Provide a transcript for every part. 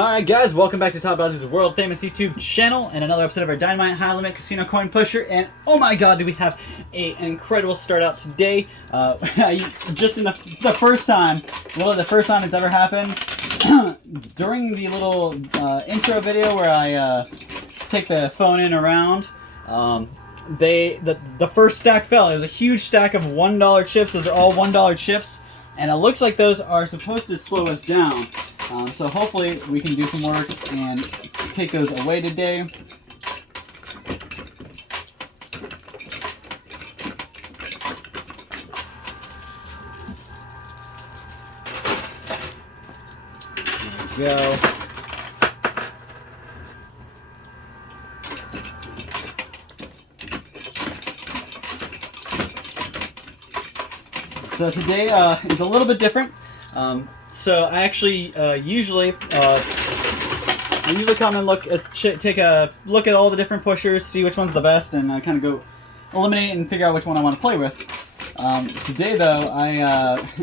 Alright guys, welcome back to Todd Bowser's world famous YouTube channel and another episode of our Dynamite High Limit Casino Coin Pusher. And oh my god, do we have an incredible start out today. Just in the first time, literally the first time it's ever happened, during the little intro video where I take the phone in around, the first stack fell. It was a huge stack of $1 chips. Those are all $1 chips. And it looks like those are supposed to slow us down. So hopefully we can do some work and take those away today. There we go. So today is a little bit different. So I actually usually come and take a look at all the different pushers, see which one's the best, and kind of go eliminate and figure out which one I want to play with. Today though, I've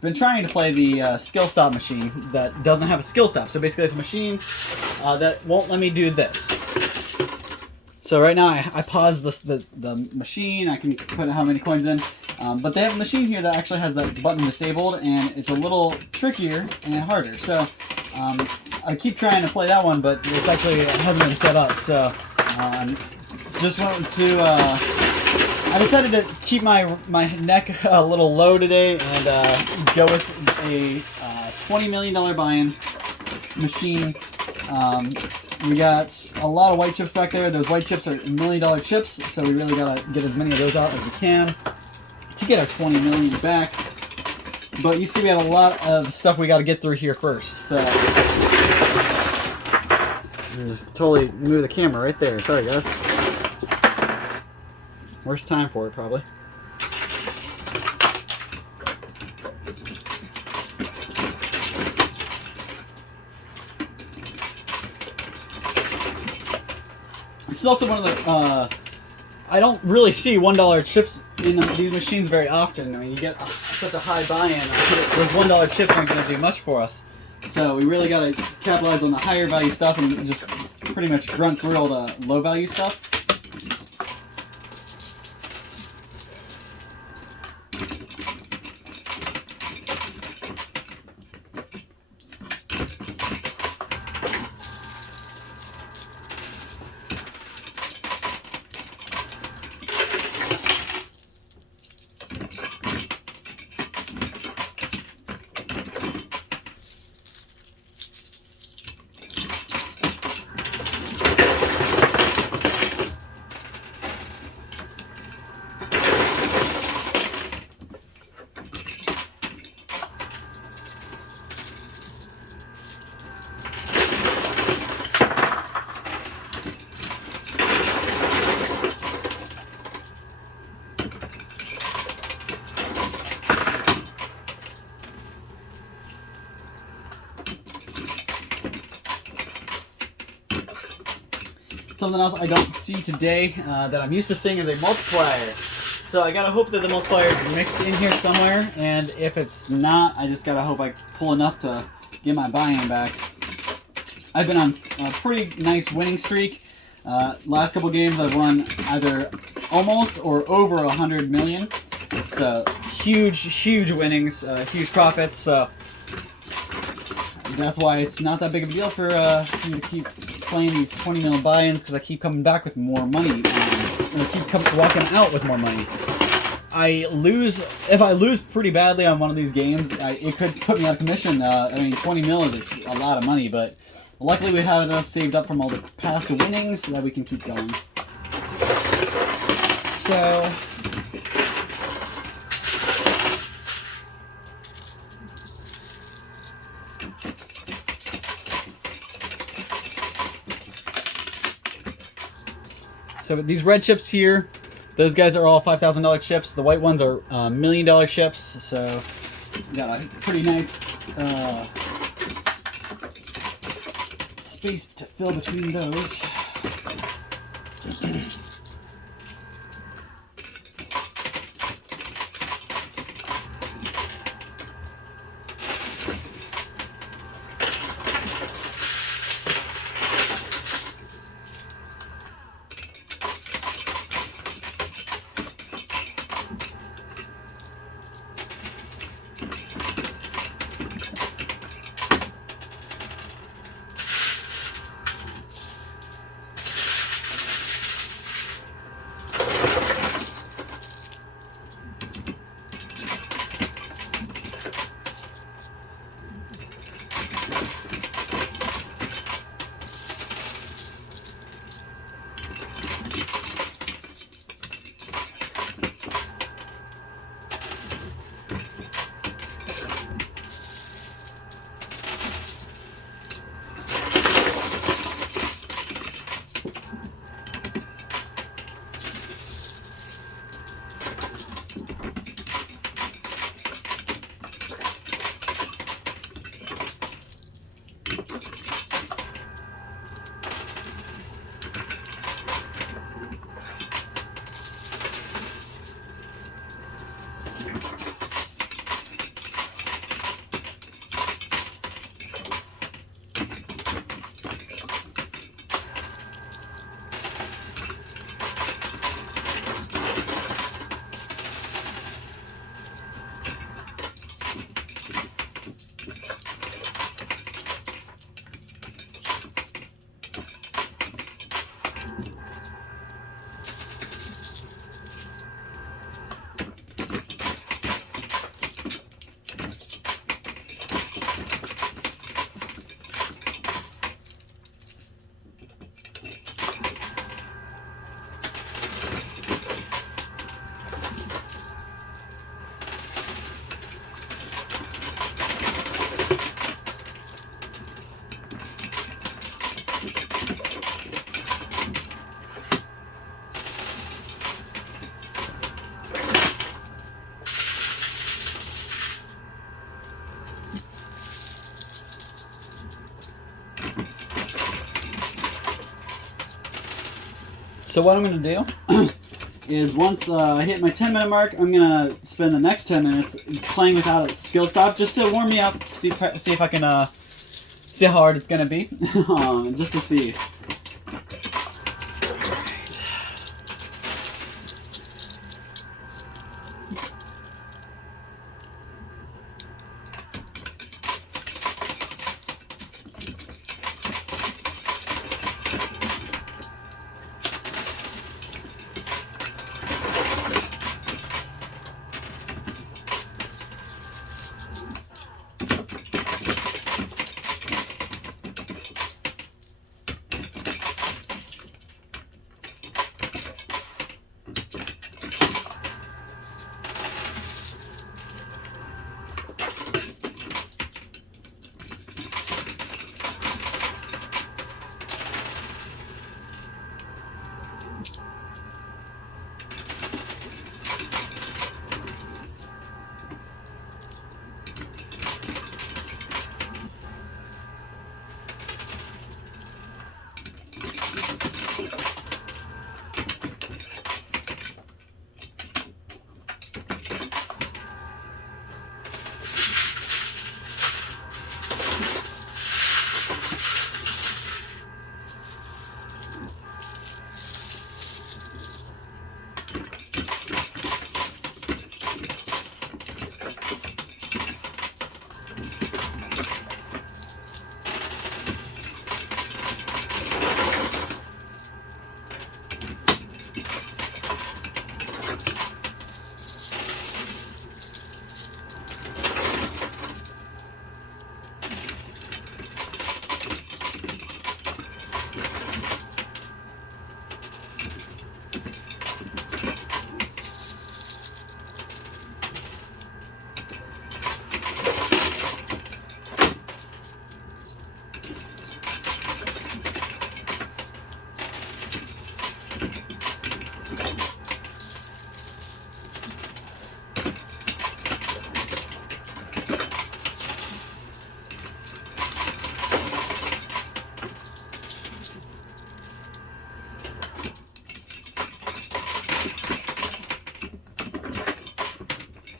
been trying to play the skill stop machine that doesn't have a skill stop. So basically, it's a machine that won't let me do this. So right now I pause the machine. I can put how many coins in. But they have a machine here that actually has that button disabled, and it's a little trickier and harder. So I keep trying to play that one, but it hasn't been set up. So just wanted to. I decided to keep my neck a little low today and go with a $20 million buy-in machine. We got a lot of white chips back there. Those white chips are $1 million chips, so we really gotta get as many of those out as we can to get our 20 million back. But you see we have a lot of stuff we got to get through here first. So just totally move the camera right there. Sorry guys. Worst time for it probably. This is also one of the I don't really see $1 chips in these machines very often. I mean, you get such a high buy-in. Those $1 chips aren't going to do much for us. So we really got to capitalize on the higher value stuff and just pretty much grunt through all the low value stuff. Something else I don't see today that I'm used to seeing is a multiplier. So I gotta hope that the multiplier is mixed in here somewhere, and if it's not, I just gotta hope I pull enough to get my buy-in back. I've been on a pretty nice winning streak. Last couple games I've won either almost or over 100 million. So huge winnings, huge profits. So that's why it's not that big of a deal for me to keep playing these 20 mil buy-ins, because I keep coming back with more money, and I keep walking out with more money. If I lose pretty badly on one of these games, it could put me out of commission. I mean, 20 mil is a lot of money, but luckily we have enough saved up from all the past winnings so that we can keep going. So these red chips here, those guys are all $5,000 chips. The white ones are $1 million chips. So we got a pretty nice space to fill between those. So what I'm going to do is once I hit my 10-minute mark, I'm going to spend the next 10 minutes playing without a skill stop just to warm me up, see if I can see how hard it's going to be, just to see.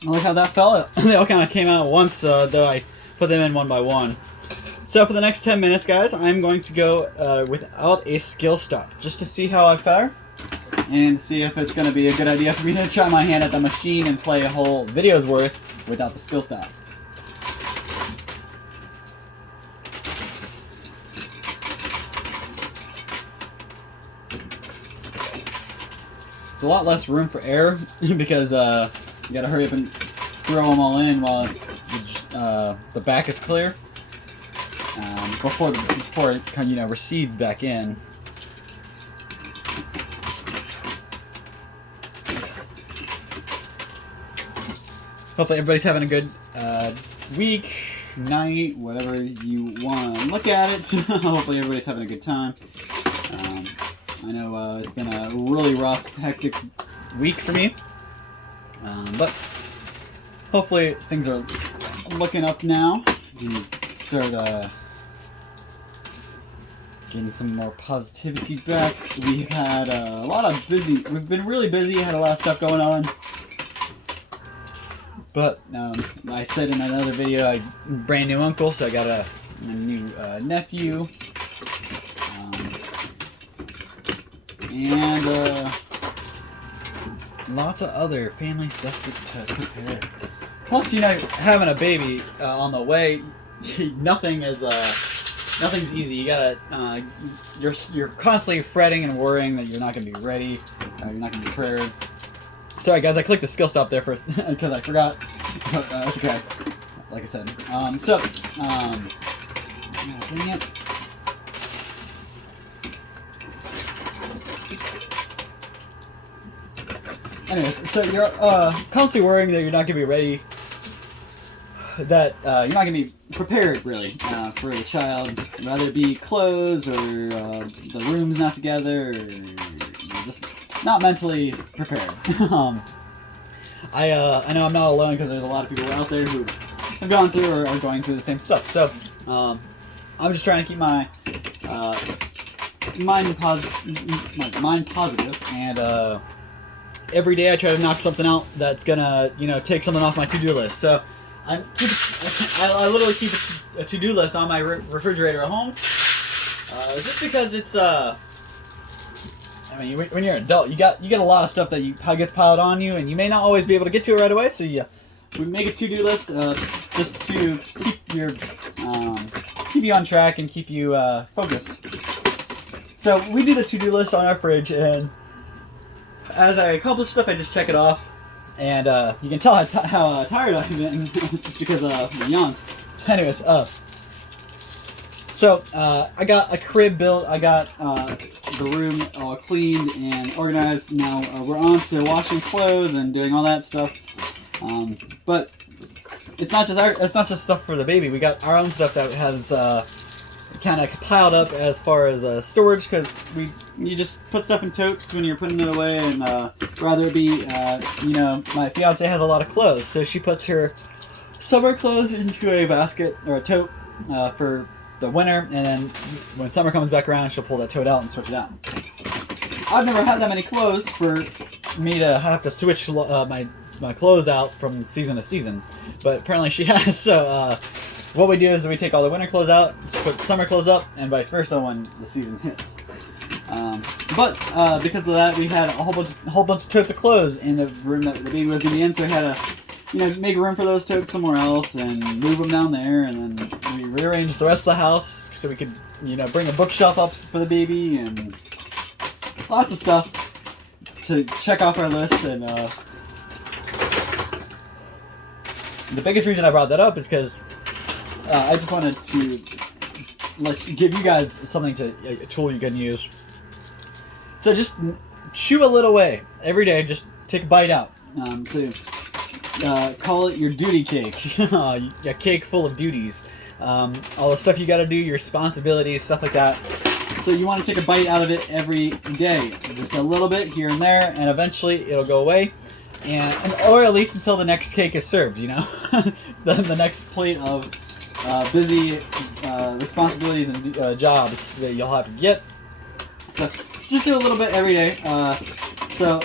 I like how that felt. They all kind of came out at once, though I put them in one by one. So for the next 10 minutes, guys, I'm going to go without a skill stop, just to see how I fare, and see if it's going to be a good idea for me to try my hand at the machine and play a whole video's worth without the skill stop. It's a lot less room for error because you gotta hurry up and throw them all in while the back is clear before it recedes back in. Hopefully everybody's having a good week, night, whatever you want to look at it. Hopefully everybody's having a good time. I know it's been a really rough, hectic week for me, but hopefully things are looking up now. We start getting some more positivity back. We've had a lot of we've been really busy, had a lot of stuff going on. But I said in another video, I'm brand new uncle, so I got a new nephew. And lots of other family stuff to prepare. Plus, having a baby on the way, nothing's easy. You gotta, you're constantly fretting and worrying that you're not gonna be ready, you're not gonna be prepared. Sorry guys, I clicked the skill stop there first because I forgot. But that's okay. Like I said, dang it. Anyways, so you're constantly worrying that you're not gonna be ready that you're not going to be prepared really for the child, whether it be clothes or the room's not together, or you're just not mentally prepared. I know I'm not alone because there's a lot of people out there who have gone through or are going through the same stuff. So I'm just trying to keep my mind positive, and every day I try to knock something out that's gonna, take something off my to-do list. So I literally keep a to-do list on my refrigerator at home, just because it's when you're an adult, you get a lot of stuff that gets piled on you, and you may not always be able to get to it right away. So we make a to-do list just to keep you on track and keep you focused. So we do the to-do list on our fridge, and as I accomplish stuff, I just check it off. And you can tell how tired I've been just because of the yawns. Anyways, so I got a crib built. I got the room all cleaned and organized. Now we're on to washing clothes and doing all that stuff. But it's not just stuff for the baby. We got our own stuff that has kind of piled up as far as storage, because you just put stuff in totes when you're putting it away, and rather it be my fiance has a lot of clothes, so she puts her summer clothes into a basket or a tote for the winter, and then when summer comes back around, she'll pull that tote out and switch it out. I've never had that many clothes for me to have to switch my clothes out from season to season, but apparently she has. So what we do is we take all the winter clothes out, put summer clothes up, and vice versa when the season hits. But because of that, we had a whole bunch of totes of clothes in the room that the baby was going to be in, so we had to make room for those totes somewhere else and move them down there, and then we rearranged the rest of the house so we could bring a bookshelf up for the baby, and lots of stuff to check off our list. And the biggest reason I brought that up is because I just wanted to give you guys something a tool you can use. So just chew a little away every day. Just take a bite out. Call it your duty cake. A cake full of duties. All the stuff you got to do, your responsibilities, stuff like that. So you want to take a bite out of it every day, just a little bit here and there, and eventually it'll go away. Or at least until the next cake is served. The next plate of busy responsibilities and jobs that you'll have to get. So just do a little bit every day. So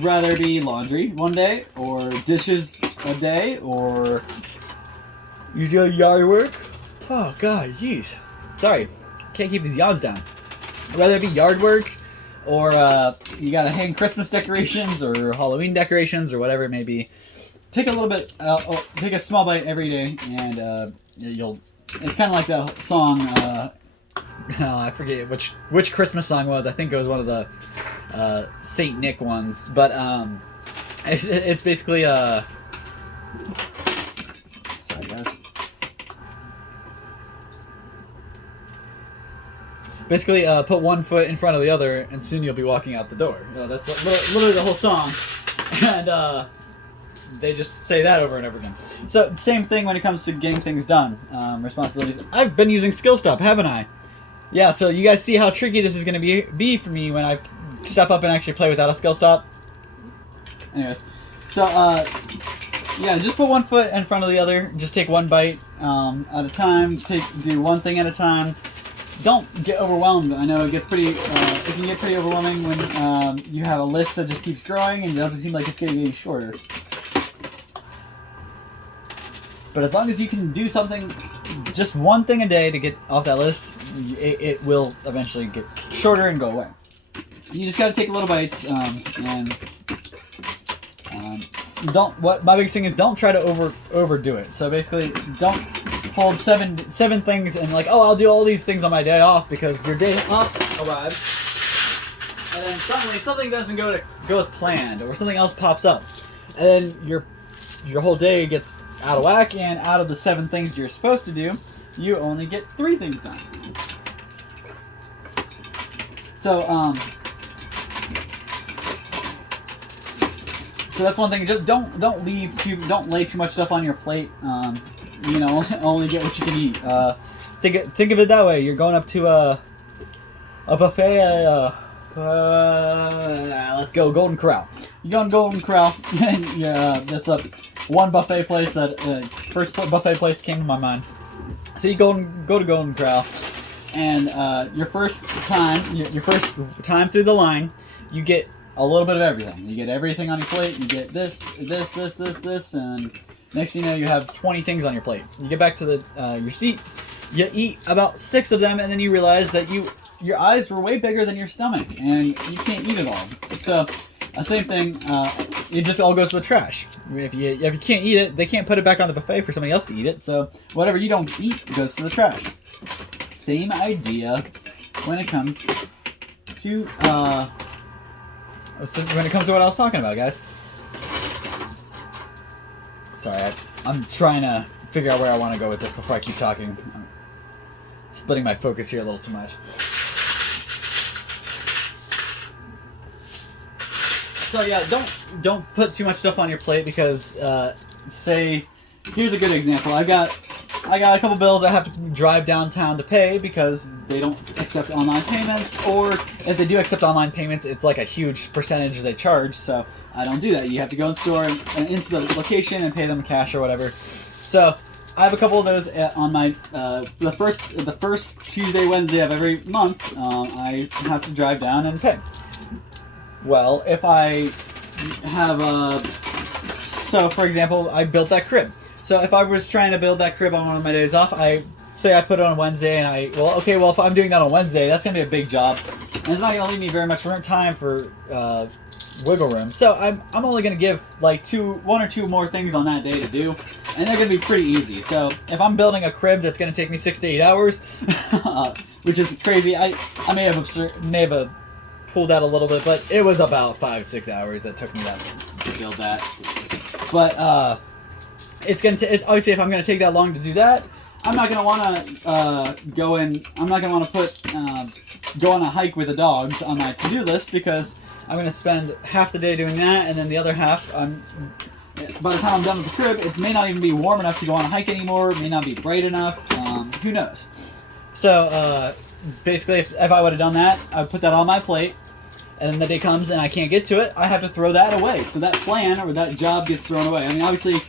rather it be laundry one day, or dishes a day, or you do yard work. Oh god, jeez. Sorry, can't keep these yawns down. Whether it be yard work, or you gotta hang Christmas decorations or Halloween decorations or whatever it may be. Take a little bit, take a small bite every day, and it's kind of like the song. I forget which Christmas song it was. I think it was one of the Saint Nick ones. But it's basically sorry guys. Basically, put one foot in front of the other, and soon you'll be walking out the door. That's literally the whole song, and they just say that over and over again. So, same thing when it comes to getting things done, responsibilities. I've been using Skill Stop, haven't I? Yeah, so you guys see how tricky this is going to be for me when I step up and actually play without a Skill Stop? Anyways, so, yeah, just put one foot in front of the other, just take one bite at a time, do one thing at a time. Don't get overwhelmed. I know it can get pretty overwhelming when you have a list that just keeps growing and it doesn't seem like it's getting any shorter. But as long as you can do something, just one thing a day to get off that list, it will eventually get shorter and go away. You just gotta take little bites, and what my biggest thing is, don't try to overdo it. So basically, don't hold seven things and I'll do all these things on my day off, because your day off arrives, and then suddenly something doesn't go as planned, or something else pops up, and then your whole day gets out of whack, and out of the 7 things you're supposed to do, you only get 3 things done. So So that's one thing. Just don't lay too much stuff on your plate. You know, only get what you can eat. Think of it that way. You're going up to a buffet. Let's go Golden Corral. You go to Golden Corral, and that's a one buffet place that first buffet place came to my mind. So you go to Golden Corral, and your first time through the line, you get a little bit of everything. You get everything on your plate. You get this, and next thing you know, you have 20 things on your plate. You get back to your seat. You eat about 6 of them, and then you realize that your eyes were way bigger than your stomach, and you can't eat it all. So, same thing. It just all goes to the trash. If you can't eat it, they can't put it back on the buffet for somebody else to eat it. So, whatever you don't eat goes to the trash. Same idea when it comes to what I was talking about, guys. Sorry, I'm trying to figure out where I want to go with this before I keep talking. I'm splitting my focus here a little too much. So yeah, don't put too much stuff on your plate because here's a good example. I got a couple bills I have to drive downtown to pay because they don't accept online payments, or if they do accept online payments, it's like a huge percentage they charge, so I don't do that. You have to go in store and into the location and pay them cash or whatever. So I have a couple of those on my the first Tuesday, Wednesday of every month. I have to drive down and pay. Well, if I have so for example, I built that crib. So if I was trying to build that crib on one of my days off, I put it on Wednesday, and if I'm doing that on Wednesday, that's gonna be a big job, and it's not gonna leave me very much time for wiggle room. So I'm only gonna give like 1 or 2 more things on that day to do, and they're gonna be pretty easy. So if I'm building a crib that's gonna take me 6 to 8 hours, which is crazy, I may have pulled out a little bit, but it was about 5-6 hours that took me to build that. But it's obviously, if I'm gonna take that long to do that, I'm not gonna want to go on a hike with the dogs on my to-do list, because I'm gonna spend half the day doing that, and then the other half, by the time I'm done with the crib, it may not even be warm enough to go on a hike anymore. It may not be bright enough. Who knows? So basically, if I would have done that, I would put that on my plate, and then the day comes and I can't get to it, I have to throw that away. So that plan or that job gets thrown away. I mean, obviously,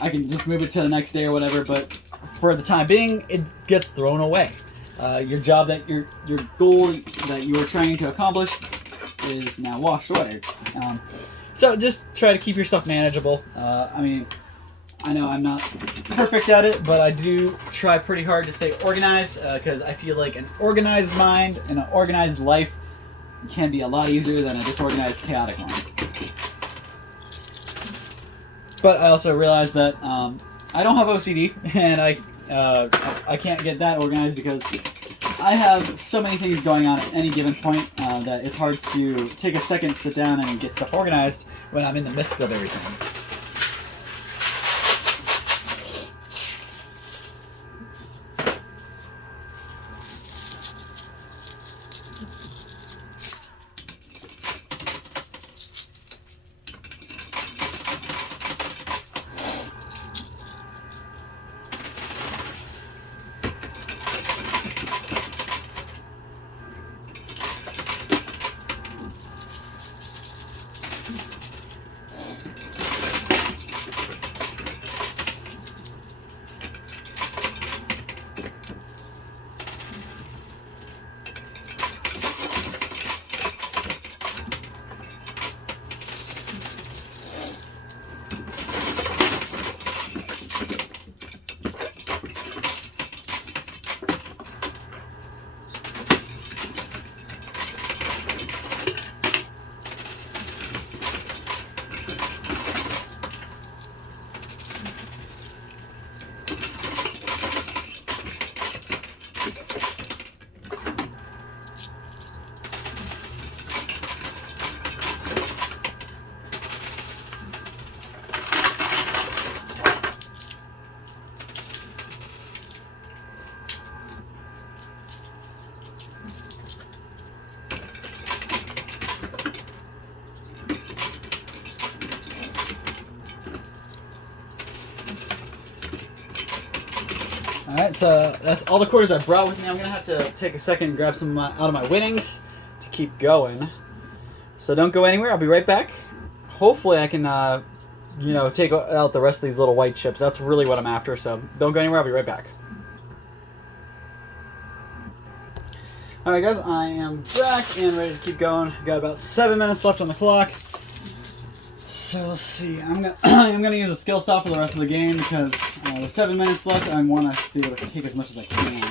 I can just move it to the next day or whatever, but for the time being, it gets thrown away. Your job your goal that you were trying to accomplish is now washed away. So just try to keep your stuff manageable. I mean, I know I'm not perfect at it, but I do try pretty hard to stay organized, because I feel like an organized mind and an organized life can be a lot easier than a disorganized, chaotic one. But I also realize that I don't have OCD, and I can't get that organized because I have so many things going on at any given point that it's hard to take a second, sit down, and get stuff organized when I'm in the midst of everything. Alright, so that's all the quarters I brought with me. I'm going to have to take a second and grab some out of my winnings to keep going. So don't go anywhere. I'll be right back. Hopefully I can, you know, take out the rest of these little white chips. That's really what I'm after, so don't go anywhere. I'll be right back. Alright guys, I am back and ready to keep going. Got about 7 minutes left on the clock. So let's see. I'm gonna use a skill stop for the rest of the game because with 7 minutes left, I want to be able to take as much as I can.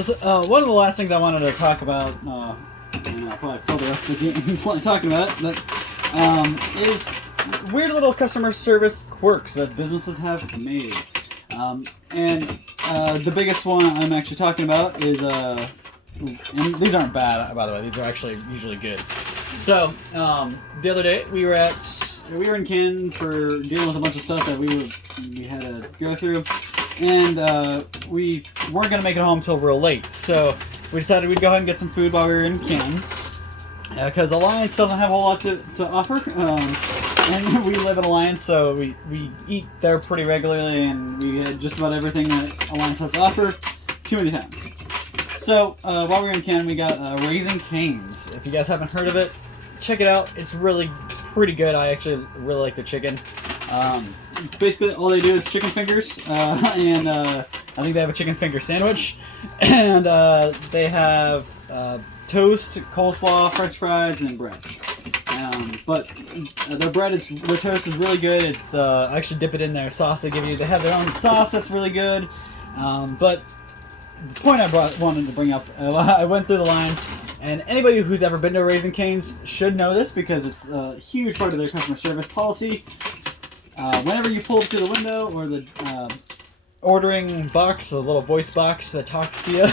So one of the last things I wanted to talk about, and I'll probably fill the rest of the game talking about it, but is weird little customer service quirks that businesses have made. And the biggest one I'm actually talking about is, and these aren't bad, by the way, these are actually usually good. So, the other day we were in Canton for dealing with a bunch of stuff that we had to go through, and we weren't going to make it home until real late. So we decided we'd go ahead and get some food while we were in Canton, because Alliance doesn't have a whole lot to offer, and we live in Alliance, so we eat there pretty regularly, and we had just about everything that Alliance has to offer too many times. So while we were in Canton, we got Raising Cane's. If you guys haven't heard of it, check it out. It's really pretty good. I actually really like the chicken. Basically, all they do is chicken fingers, and I think they have a chicken finger sandwich, and they have toast, coleslaw, french fries, and bread. But their their toast is really good. It's I actually dip it in their sauce they give you. They have their own sauce that's really good. But the point I wanted to bring up, I went through the line, and anybody who's ever been to Raising Cane's should know this because it's a huge part of their customer service policy. Whenever you pull up to the window or the ordering box, the little voice box that talks to you,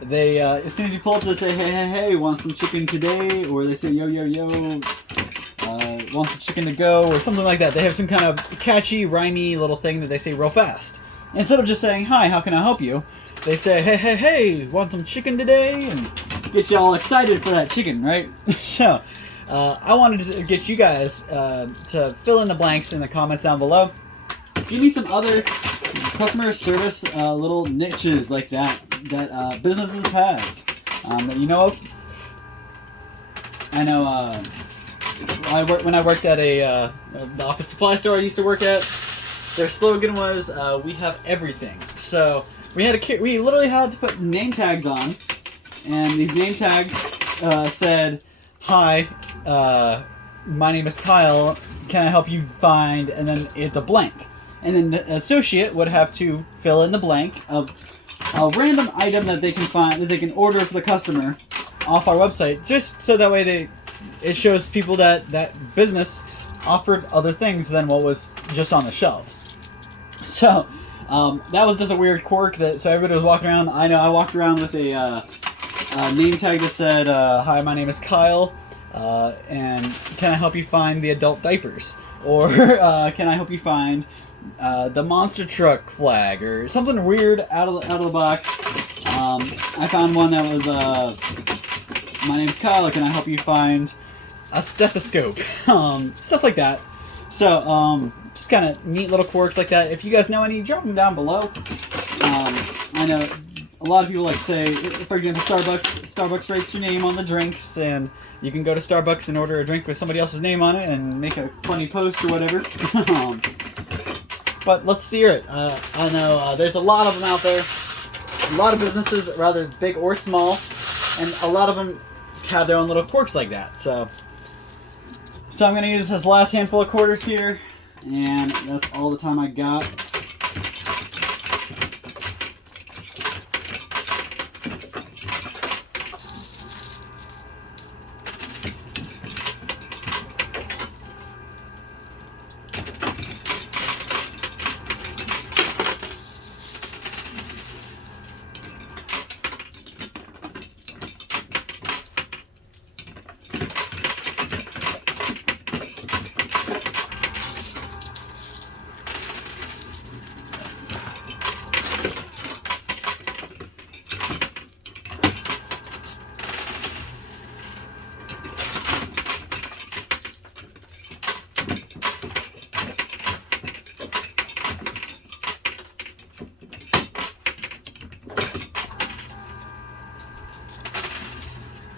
they as soon as you pull up, they say, hey, want some chicken today? Or they say, yo, want some chicken to go? Or something like that. They have some kind of catchy, rhymey little thing that they say real fast. Instead of just saying, hi, how can I help you? They say, hey, want some chicken today? And get you all excited for that chicken, right? So, I wanted to get you guys to fill in the blanks in the comments down below. Give me some other customer service little niches like that businesses have that you know of. I know when I worked at the office supply store I used to work at, their slogan was we have everything. So we literally had to put name tags on, and these name tags said, hi, my name is Kyle, can I help you find, and then it's a blank. And then the associate would have to fill in the blank of a random item that they can find, that they can order for the customer off our website, just so that way it shows people that that business offered other things than what was just on the shelves. So that was just a weird quirk so everybody was walking around. I know I walked around with a name tag that said, hi, my name is Kyle, and can I help you find the adult diapers? Or can I help you find the monster truck flag, or something weird out of the box. I found one that was my name's Kyle, can I help you find a stethoscope? Stuff like that. So just kind of neat little quirks like that. If you guys know any, drop them down below. I know a lot of people like to say, for example, Starbucks rates your name on the drinks, and you can go to Starbucks and order a drink with somebody else's name on it and make a funny post or whatever. But let's hear it. I know there's a lot of them out there. A lot of businesses, rather big or small, and a lot of them have their own little quirks like that. So I'm going to use this last handful of quarters here, and that's all the time I got.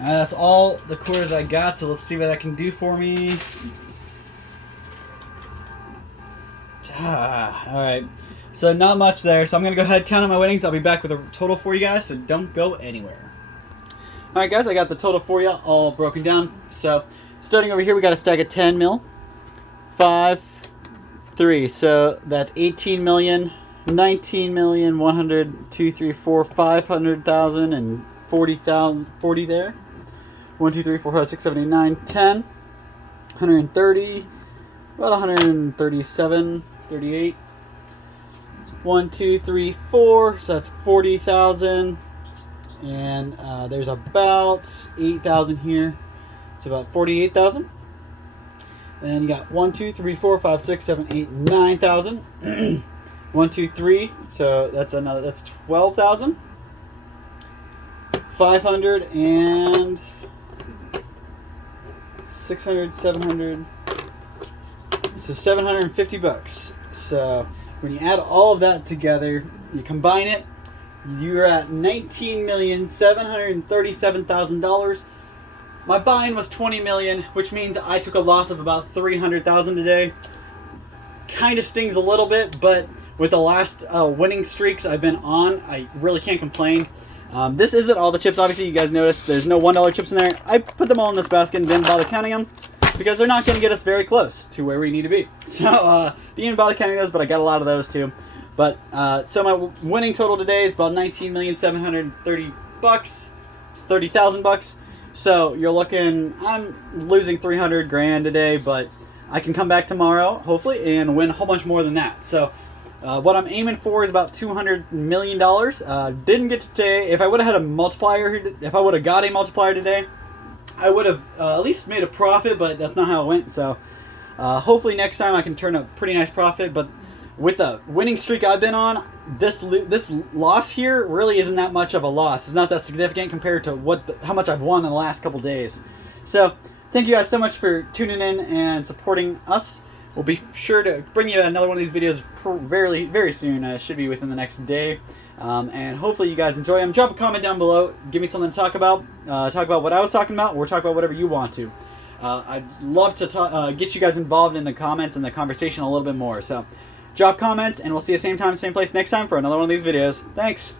That's all the quarters I got, so let's see what that can do for me. Alright, so not much there, so I'm going to go ahead and count on my winnings. I'll be back with a total for you guys, so don't go anywhere. Alright guys, I got the total for you all broken down. So starting over here, we got a stack of 10 mil, 5, 3, so that's 18 million, 19 million, 100, 2, 3, 4, 500,000, and 40,000, 40 there. 1, 2, 3, 4, 5, 6, 7, 8, 9, 10, 130, about 137, 38, 1, 2, 3, 4, so that's 40,000, and there's about 8,000 here, it's about 48,000. Then you got 1, 2, 3, 4, 5, 6, 7, 8, 9,000. 1, 2, 3, so that's 12,000. 500 and 600, 700, so 750 bucks. So when you add all of that together, you combine it, you're at $19,737,000. My buying was $20 million, which means I took a loss of about $300,000 today. Kind of stings a little bit, but with the last winning streaks I've been on, I really can't complain. This isn't all the chips. Obviously, you guys noticed there's no $1 chips in there. I put them all in this basket and didn't bother counting them because they're not going to get us very close to where we need to be. So, didn't even bother counting those, but I got a lot of those too. But, so my winning total today is about $19,730,000. It's $30,000. So, you're looking, I'm losing 300 grand today, but I can come back tomorrow, hopefully, and win a whole bunch more than that. So, what I'm aiming for is about $200 million. Didn't get to today. If I would have had a multiplier, if I would have got a multiplier today, I would have at least made a profit, but that's not how it went. So hopefully next time I can turn a pretty nice profit. But with the winning streak I've been on, this loss here really isn't that much of a loss. It's not that significant compared to how much I've won in the last couple days. So thank you guys so much for tuning in and supporting us. We'll be sure to bring you another one of these videos very, very soon. Should be within the next day. And hopefully you guys enjoy them. Drop a comment down below. Give me something to talk about. Talk about what I was talking about, or talk about whatever you want to. I'd love to get you guys involved in the comments and the conversation a little bit more. So drop comments, and we'll see you same time, same place next time for another one of these videos. Thanks.